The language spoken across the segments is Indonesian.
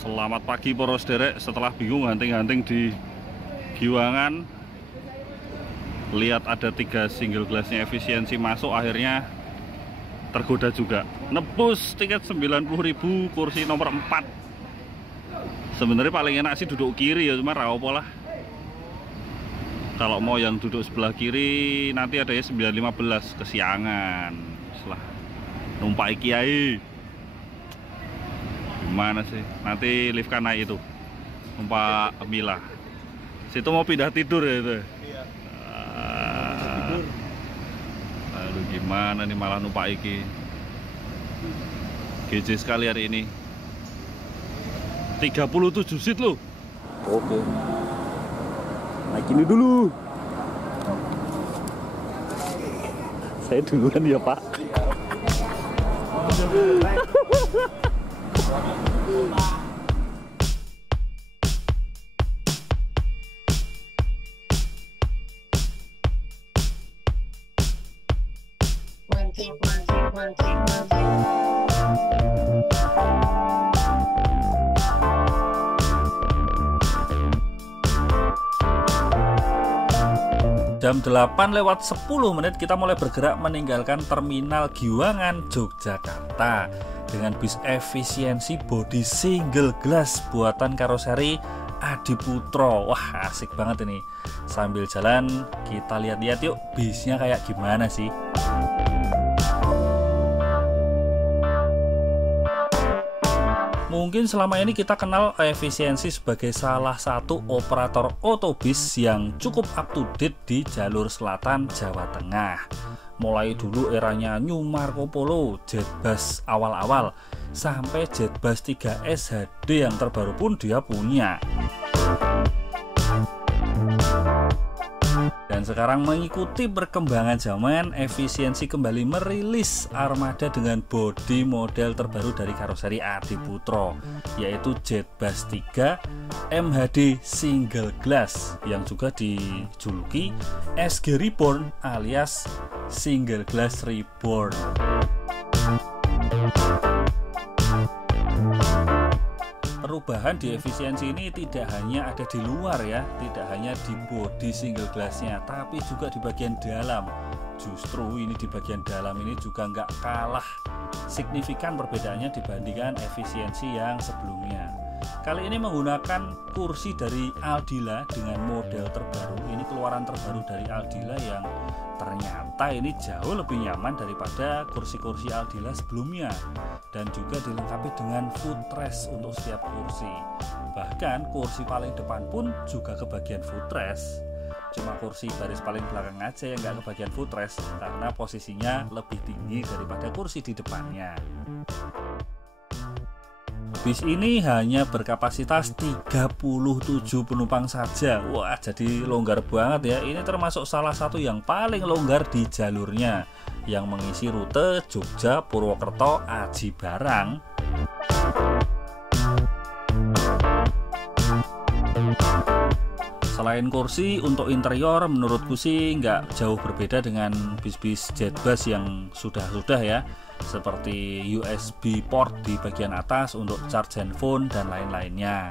Selamat pagi poros derek. Setelah bingung hunting-hunting di Giwangan, lihat ada 3 single glassnya efisiensi masuk, akhirnya tergoda juga. Nebus tiket 90.000, kursi nomor 4. Sebenarnya paling enak sih duduk kiri ya, cuma rawopo lah. Kalau mau yang duduk sebelah kiri nanti ada ya 9.15 kesiangan. Setelah numpak kiai. Gimana sih? Nanti lift kan naik itu. Numpak Mila. Situ mau pindah tidur ya itu. Iya. Lalu gimana nih malah numpak iki. GJ sekali hari ini. 37 seat loh. Oke. Naik ini dulu. Saya duluan ya Pak. Jam 8:10 kita mulai bergerak meninggalkan terminal Giwangan, Yogyakarta dengan bis efisiensi bodi single glass buatan karoseri Adiputro. Wah, asik banget ini. Sambil jalan kita lihat-lihat yuk bisnya kayak gimana sih. Mungkin selama ini kita kenal efisiensi sebagai salah satu operator otobis yang cukup up to date di jalur selatan Jawa Tengah. Mulai dulu eranya New Marco Polo, Jetbus awal-awal, sampai Jetbus 3S HD yang terbaru pun dia punya. Dan sekarang mengikuti perkembangan zaman, efisiensi kembali merilis armada dengan bodi model terbaru dari karoseri Adiputro, yaitu Jetbus 3 MHD Single Glass yang juga dijuluki SG Reborn alias Single Glass Reborn. Perubahan di efisiensi ini tidak hanya ada di luar ya, tidak hanya di bodi single glassnya, tapi juga di bagian dalam. Justru ini di bagian dalam ini juga nggak kalah signifikan perbedaannya dibandingkan efisiensi yang sebelumnya. Kali ini menggunakan kursi dari Aldila dengan model terbaru. Ini keluaran terbaru dari Aldila yang ternyata ini jauh lebih nyaman daripada kursi-kursi Aldila sebelumnya, dan juga dilengkapi dengan footrest untuk setiap kursi. Bahkan kursi paling depan pun juga kebagian footrest. Cuma kursi baris paling belakang aja yang nggak kebagian footrest karena posisinya lebih tinggi daripada kursi di depannya. Bis ini hanya berkapasitas 37 penumpang saja. Wah, jadi longgar banget ya. Ini termasuk salah satu yang paling longgar di jalurnya, yang mengisi rute Jogja, Purwokerto, Aji Barang. Selain kursi, untuk interior menurutku sih nggak jauh berbeda dengan bis-bis Jetbus yang sudah-sudah ya, seperti USB port di bagian atas untuk charge handphone dan lain-lainnya.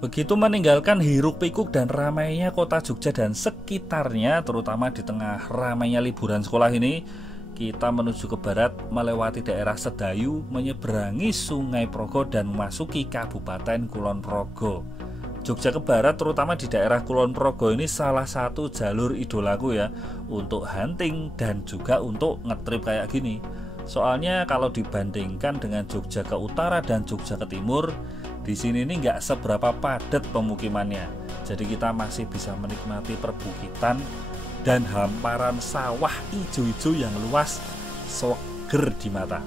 Begitu meninggalkan hiruk-pikuk dan ramainya kota Jogja dan sekitarnya, terutama di tengah ramainya liburan sekolah ini, kita menuju ke barat melewati daerah Sedayu, menyeberangi Sungai Progo dan memasuki Kabupaten Kulon Progo. Jogja ke barat, terutama di daerah Kulon Progo ini salah satu jalur idolaku ya, untuk hunting dan juga untuk ngetrip kayak gini. Soalnya kalau dibandingkan dengan Jogja ke utara dan Jogja ke timur, di sini ini nggak seberapa padat pemukimannya. Jadi kita masih bisa menikmati perbukitan dan hamparan sawah ijo-ijo yang luas, seger di mata.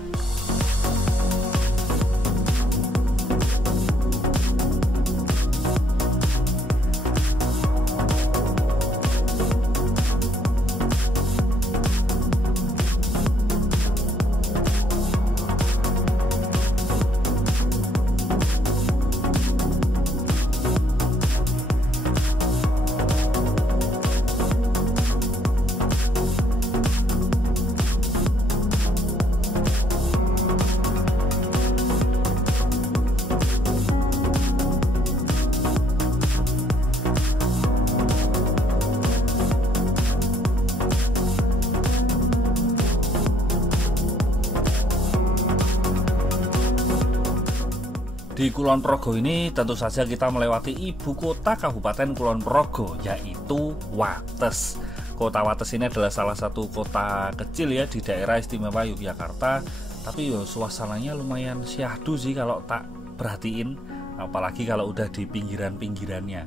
Di Kulon Progo ini tentu saja kita melewati ibu kota Kabupaten Kulon Progo, yaitu Wates. Kota Wates ini adalah salah satu kota kecil ya di daerah istimewa Yogyakarta, tapi suasananya lumayan syahdu sih kalau tak perhatiin, apalagi kalau udah di pinggiran-pinggirannya.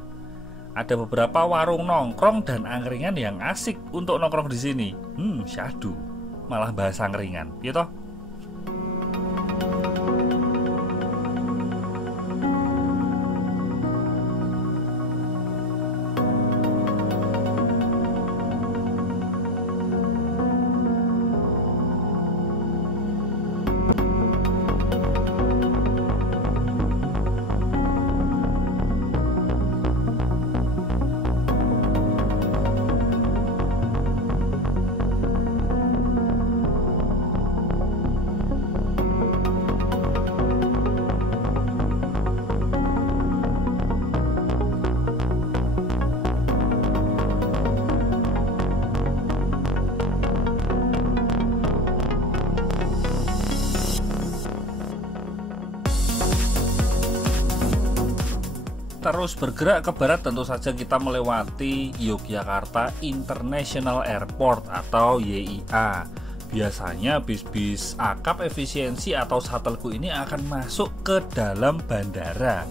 Ada beberapa warung nongkrong dan angkringan yang asik untuk nongkrong di sini. Syahdu, malah bahas angkringan, gitu. Terus bergerak ke barat, tentu saja kita melewati Yogyakarta International Airport atau YIA. Biasanya bis-bis akap efisiensi atau shuttleku ini akan masuk ke dalam bandara.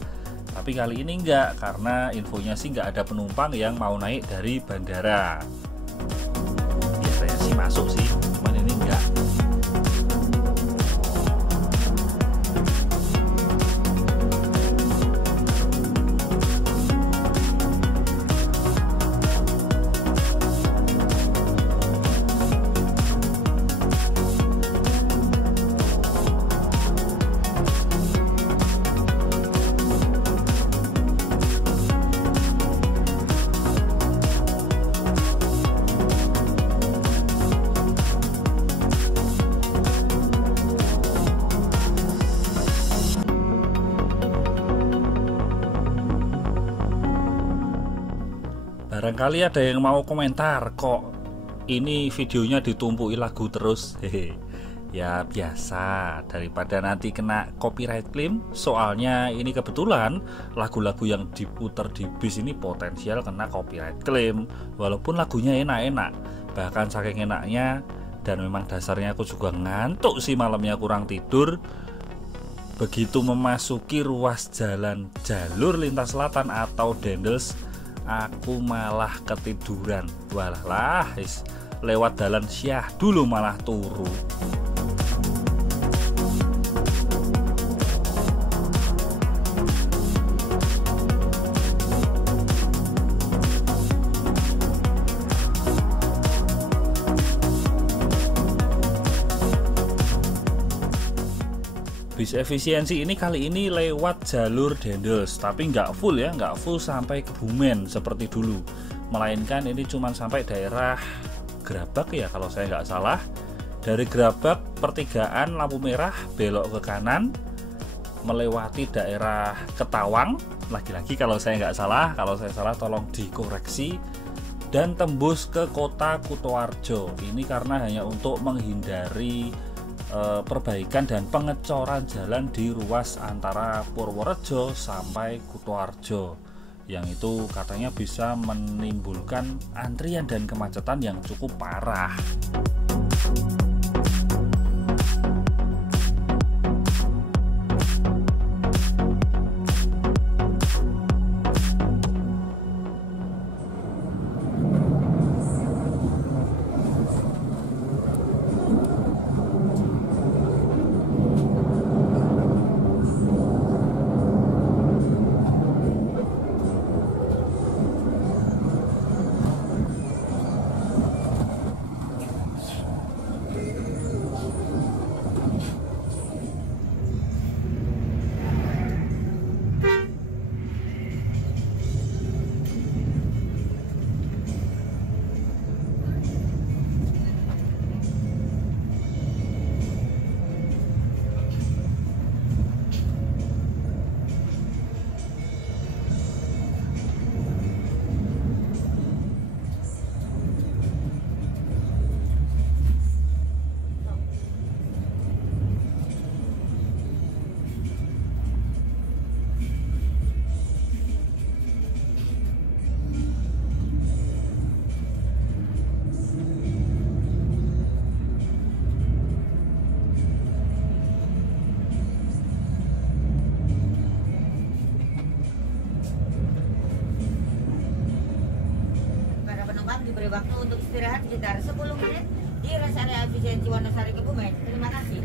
Tapi kali ini enggak, karena infonya sih enggak ada penumpang yang mau naik dari bandara. Biasanya sih masuk sih, cuman ini enggak. Barangkali ada yang mau komentar, kok ini videonya ditumpuki lagu terus. Hehe. Ya biasa, daripada nanti kena copyright claim. Soalnya ini kebetulan lagu-lagu yang diputar di bis ini potensial kena copyright claim, walaupun lagunya enak-enak. Bahkan saking enaknya, dan memang dasarnya aku juga ngantuk sih, malamnya kurang tidur. Begitu memasuki ruas jalan jalur lintas selatan atau Dendels, aku malah ketiduran. Walah, lewat dalan syah dulu malah turu. Bis efisiensi ini kali ini lewat jalur Dendels, tapi nggak full ya, nggak full sampai Kebumen seperti dulu, melainkan ini cuma sampai daerah Grabak ya kalau saya nggak salah. Dari Grabak pertigaan lampu merah belok ke kanan, melewati daerah Ketawang, lagi-lagi kalau saya nggak salah, kalau saya salah tolong dikoreksi, dan tembus ke kota Kutoarjo. Ini karena hanya untuk menghindari perbaikan dan pengecoran jalan di ruas antara Purworejo sampai Kutoarjo, yang itu katanya bisa menimbulkan antrian dan kemacetan yang cukup parah. Diberi waktu untuk istirahat sekitar 10 menit di rest area efisiensi Wonosari Kebumen. Terima kasih.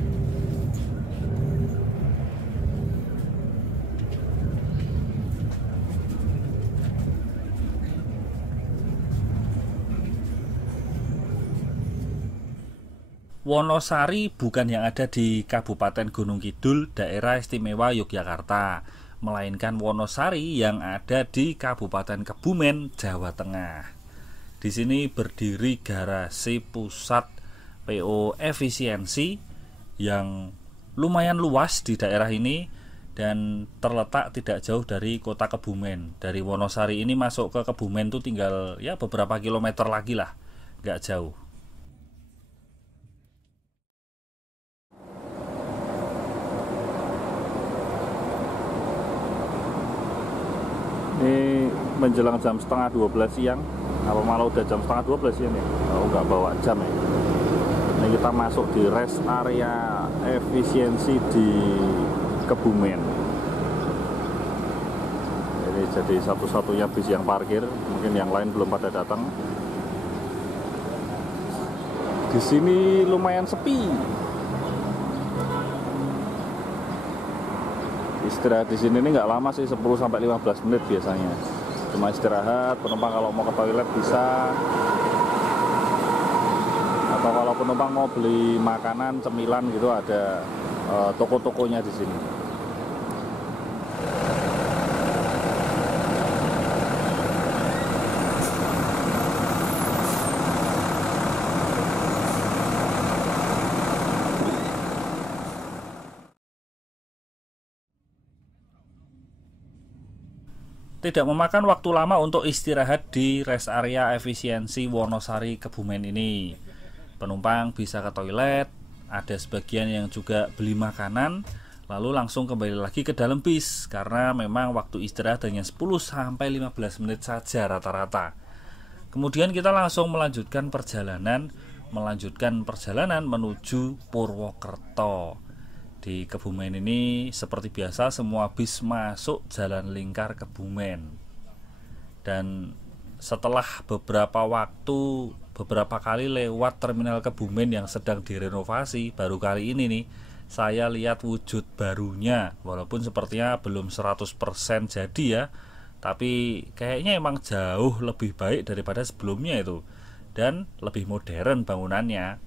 Wonosari bukan yang ada di Kabupaten Gunung Kidul, daerah istimewa Yogyakarta, melainkan Wonosari yang ada di Kabupaten Kebumen, Jawa Tengah. Di sini berdiri garasi pusat PO efisiensi yang lumayan luas di daerah ini dan terletak tidak jauh dari kota Kebumen. Dari Wonosari ini masuk ke Kebumen tuh tinggal ya beberapa kilometer lagi lah, nggak jauh. Ini menjelang jam setengah 12 siang. Apa malah udah jam setengah 12 ya nih? Oh, nggak bawa jam ya. Ini kita masuk di rest area efisiensi di Kebumen. Ini jadi satu-satunya bis yang parkir. Mungkin yang lain belum pada datang. Di sini lumayan sepi. Istirahat di sini ini nggak lama sih, 10-15 menit biasanya. Cuma istirahat, penumpang kalau mau ke toilet bisa, atau kalau penumpang mau beli makanan, cemilan gitu ada toko-tokonya di sini. Tidak memakan waktu lama untuk istirahat di rest area efisiensi Wonosari Kebumen ini. Penumpang bisa ke toilet, ada sebagian yang juga beli makanan, lalu langsung kembali lagi ke dalam bis karena memang waktu istirahat hanya 10-15 menit saja rata-rata. Kemudian kita langsung melanjutkan perjalanan menuju Purwokerto. Di Kebumen ini seperti biasa semua bis masuk jalan lingkar Kebumen. Dan setelah beberapa kali lewat terminal Kebumen yang sedang direnovasi, baru kali ini nih saya lihat wujud barunya. Walaupun sepertinya belum 100% jadi ya, tapi kayaknya emang jauh lebih baik daripada sebelumnya itu, dan lebih modern bangunannya.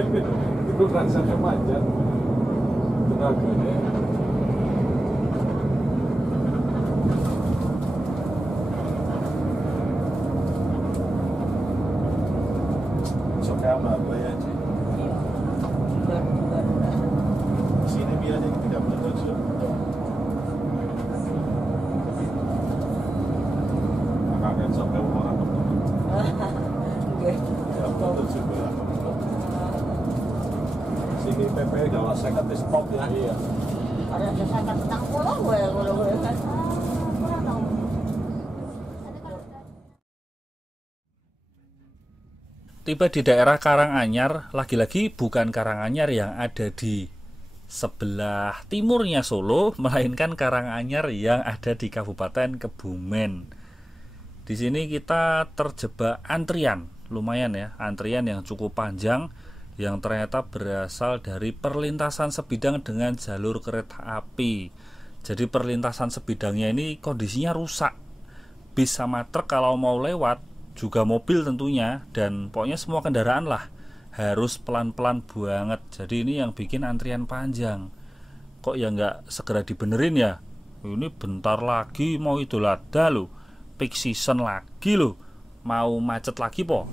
Itu rasanya panjang tenaganya. Sokama apa ya sih? Sini biar yang 37. Akan sampai orang sini PP kalau saya kata stop ya. Iya. Ada sesakan tentang pulau gue kan. Kurang tahu. Tiba di daerah Karanganyar, lagi-lagi bukan Karanganyar yang ada di sebelah timurnya Solo, melainkan Karanganyar yang ada di Kabupaten Kebumen. Di sini kita terjebak antrian, lumayan ya, antrian yang cukup panjang yang ternyata berasal dari perlintasan sebidang dengan jalur kereta api. Jadi perlintasan sebidangnya ini kondisinya rusak. Bis sama truk kalau mau lewat, juga mobil tentunya, dan pokoknya semua kendaraan lah harus pelan-pelan banget. Jadi ini yang bikin antrian panjang. Kok ya nggak segera dibenerin ya? Ini bentar lagi mau Idul Adha loh, peak season lagi loh, mau macet lagi po.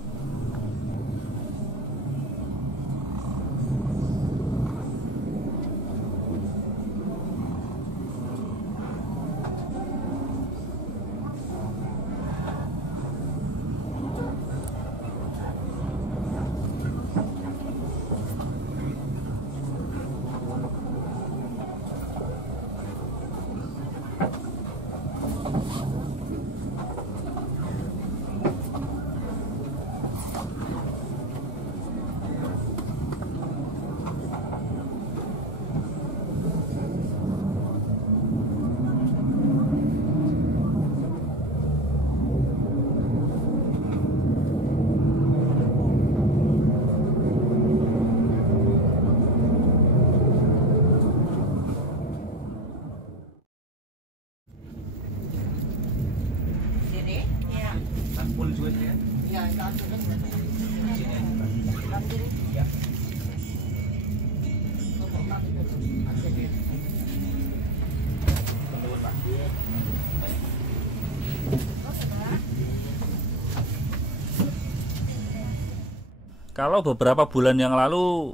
Kalau beberapa bulan yang lalu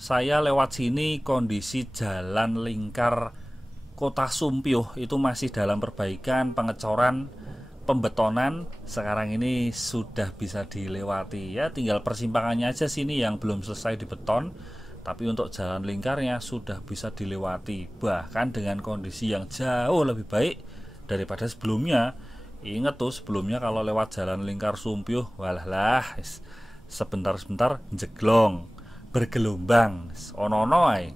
saya lewat sini, kondisi jalan lingkar Kota Sumpiyuh itu masih dalam perbaikan, pengecoran, pembetonan. Sekarang ini sudah bisa dilewati ya, tinggal persimpangannya aja sini yang belum selesai dibeton. Tapi untuk jalan lingkarnya sudah bisa dilewati, bahkan dengan kondisi yang jauh lebih baik daripada sebelumnya. Ingat tuh, sebelumnya kalau lewat jalan lingkar Sumpiyuh, walah sebentar-sebentar jeglong, bergelombang, ono-ono ae.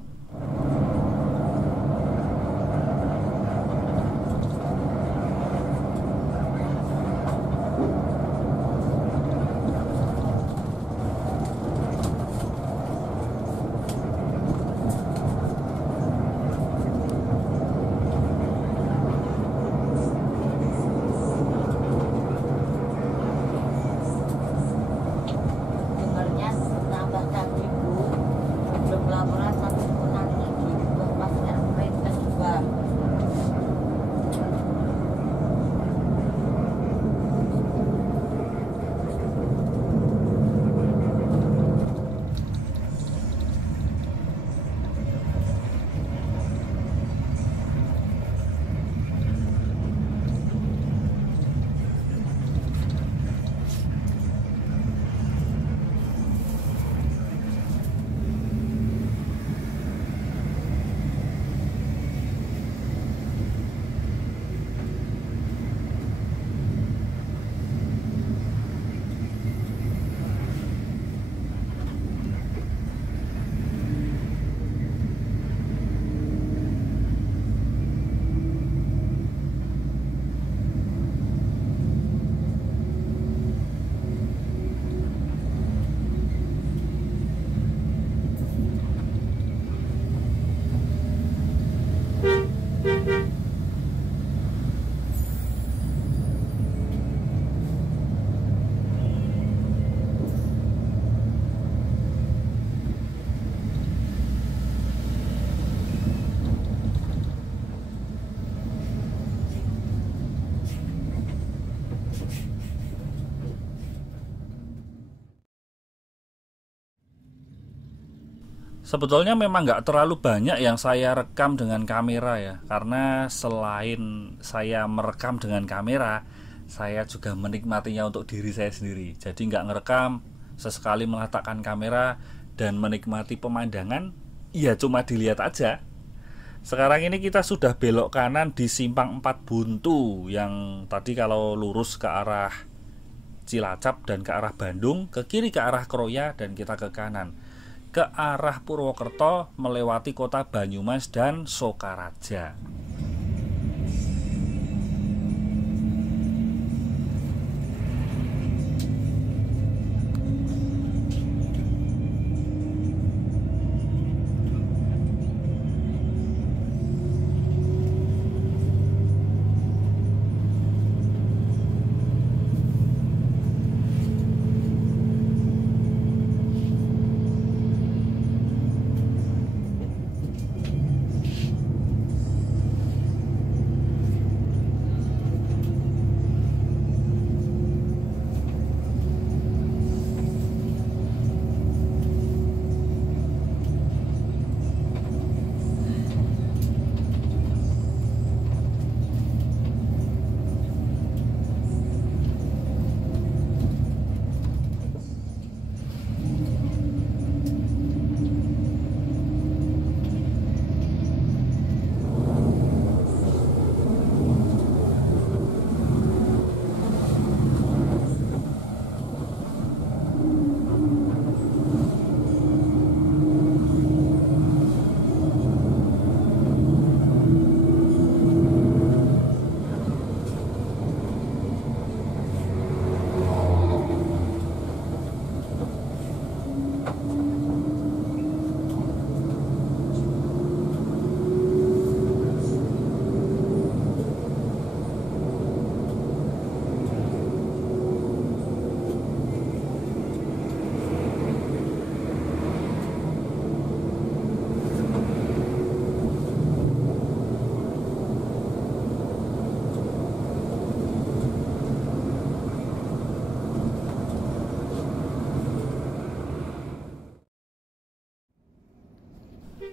Dengarnya tambah 1.000 belum laporan 1 nanti Sebetulnya memang nggak terlalu banyak yang saya rekam dengan kamera ya, karena selain saya merekam dengan kamera, saya juga menikmatinya untuk diri saya sendiri. Jadi nggak ngerekam, sesekali meletakkan kamera dan menikmati pemandangan, ya cuma dilihat aja. Sekarang ini kita sudah belok kanan di simpang 4 Buntu, yang tadi kalau lurus ke arah Cilacap dan ke arah Bandung, ke kiri ke arah Kroya, dan kita ke kanan ke arah Purwokerto melewati kota Banyumas dan Sokaraja.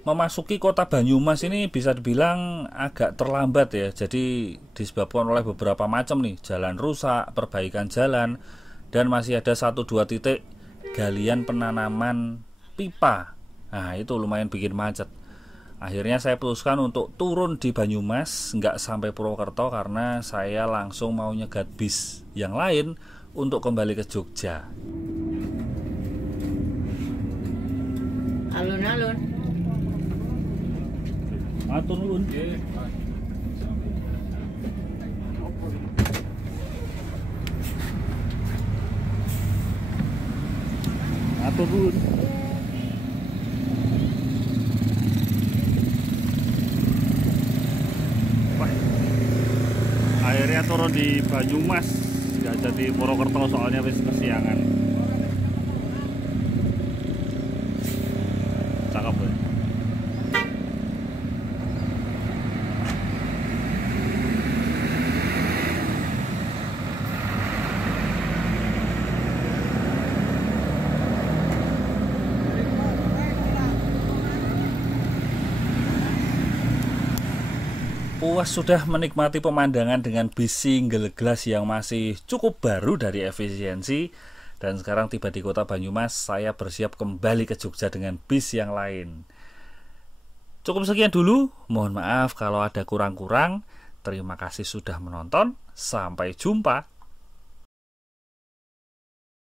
Memasuki kota Banyumas ini bisa dibilang agak terlambat ya. Jadi disebabkan oleh beberapa macam nih, jalan rusak, perbaikan jalan, dan masih ada 1-2 titik galian penanaman pipa. Nah itu lumayan bikin macet. Akhirnya saya putuskan untuk turun di Banyumas, nggak sampai Purwokerto, karena saya langsung mau nyegat bis yang lain untuk kembali ke Jogja. Alun-alun. Matur nuwun. Matur nuwun. Wah. Akhirnya turun di Banyumas, nggak jadi Purwokerto soalnya wis kesiangan. Cakep ya. Puas sudah menikmati pemandangan dengan bis single glass yang masih cukup baru dari efisiensi, dan sekarang tiba di kota Banyumas, saya bersiap kembali ke Jogja dengan bis yang lain. Cukup sekian dulu, mohon maaf kalau ada kurang-kurang. Terima kasih sudah menonton, sampai jumpa.